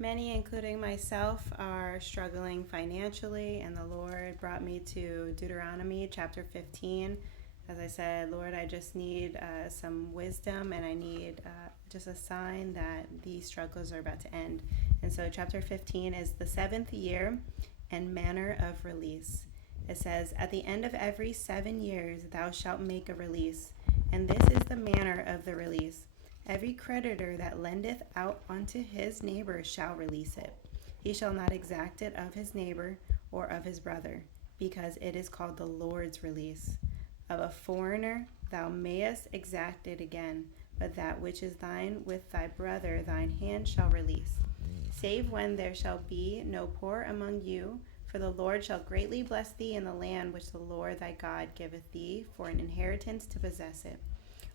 Many, including myself, are struggling financially, and the Lord brought me to Deuteronomy chapter 15. As I said, Lord, I just need some wisdom, and I need just a sign that these struggles are about to end. And so, chapter 15 is the seventh year and manner of release. It says, "At the end of every 7 years, thou shalt make a release, and this is the manner of the release. Every creditor that lendeth out unto his neighbor shall release it. He shall not exact it of his neighbor or of his brother, because it is called the Lord's release. Of a foreigner thou mayest exact it again, but that which is thine with thy brother thine hand shall release. Save when there shall be no poor among you, for the Lord shall greatly bless thee in the land which the Lord thy God giveth thee for an inheritance to possess it.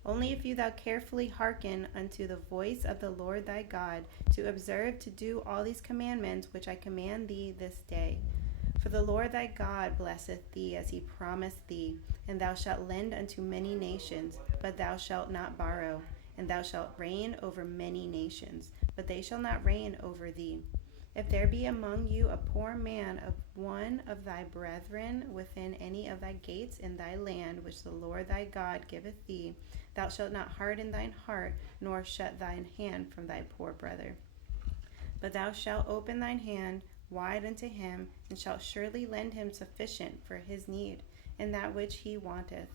Only if thou carefully hearken unto the voice of the Lord thy God, to observe to do all these commandments which I command thee this day. For the Lord thy God blesseth thee as he promised thee, and thou shalt lend unto many nations, but thou shalt not borrow. And thou shalt reign over many nations, but they shall not reign over thee. If there be among you a poor man of one of thy brethren within any of thy gates in thy land which the Lord thy God giveth thee, thou shalt not harden thine heart, nor shut thine hand from thy poor brother. But thou shalt open thine hand wide unto him, and shalt surely lend him sufficient for his need, and that which he wanteth.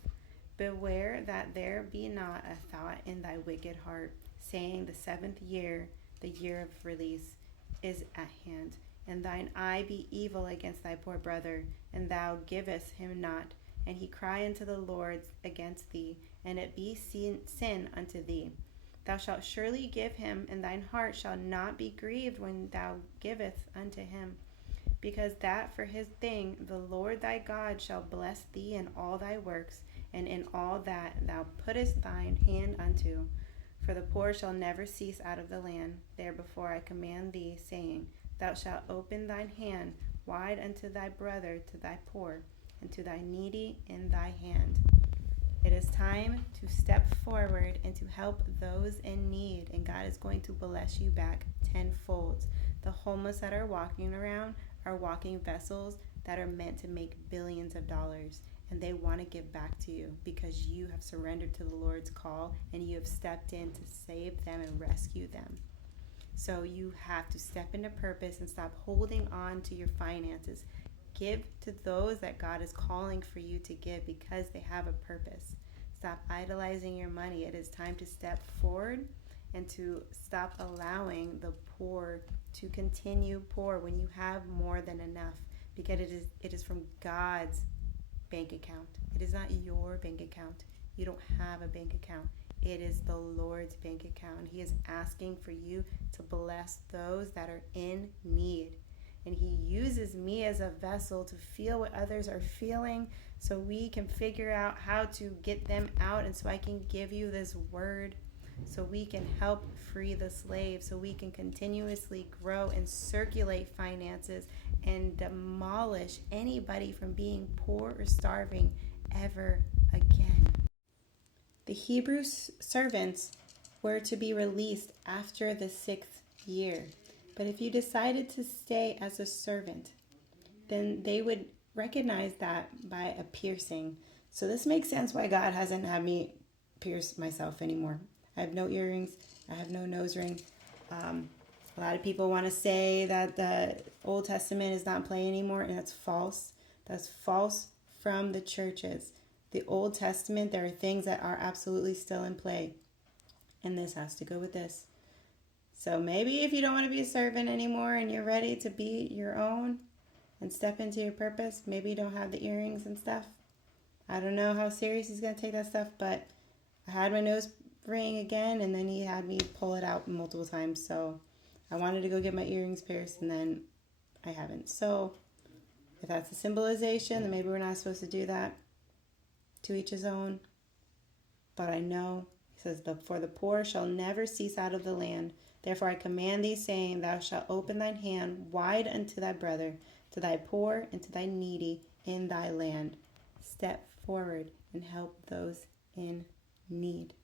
Beware that there be not a thought in thy wicked heart, saying, the seventh year, the year of release, is at hand, and thine eye be evil against thy poor brother, and thou givest him not, and he cry unto the Lord against thee, and it be sin unto thee. Thou shalt surely give him, and thine heart shall not be grieved when thou givest unto him. Because that for his thing the Lord thy God shall bless thee in all thy works, and in all that thou puttest thine hand unto. For the poor shall never cease out of the land. Therefore I command thee, saying, Thou shalt open thine hand wide unto thy brother, to thy poor, and to thy needy in thy hand." It is time to step forward and to help those in need, and God is going to bless you back tenfold. The homeless that are walking around are walking vessels that are meant to make billions of dollars, and they want to give back to you because you have surrendered to the Lord's call and you have stepped in to save them and rescue them. So you have to step into purpose and stop holding on to your finances. Give to those that God is calling for you to give because they have a purpose. Stop idolizing your money. It is time to step forward and to stop allowing the poor to continue poor when you have more than enough, because it is from God's bank account. It is not your bank account. You don't have a bank account. It is the Lord's bank account. He is asking for you to bless those that are in need. And he uses me as a vessel to feel what others are feeling so we can figure out how to get them out, and so I can give you this word so we can help free the slaves, so we can continuously grow and circulate finances and demolish anybody from being poor or starving ever again. The Hebrew servants were to be released after the 6th year. But if you decided to stay as a servant, then they would recognize that by a piercing. So this makes sense why God hasn't had me pierce myself anymore. I have no earrings. I have no nose ring. A lot of people want to say that the Old Testament is not play anymore, and that's false. That's false from the churches. The Old Testament, there are things that are absolutely still in play. And this has to go with this. So maybe if you don't want to be a servant anymore and you're ready to be your own and step into your purpose, maybe you don't have the earrings and stuff. I don't know how serious he's going to take that stuff, but I had my nose ring again, and then he had me pull it out multiple times. So I wanted to go get my earrings pierced, and then I haven't. So if that's a symbolization, then maybe we're not supposed to do that. To each his own. But I know, he says, for the poor shall never cease out of the land. Therefore I command thee, saying, Thou shalt open thine hand wide unto thy brother, to thy poor and to thy needy in thy land. Step forward and help those in need.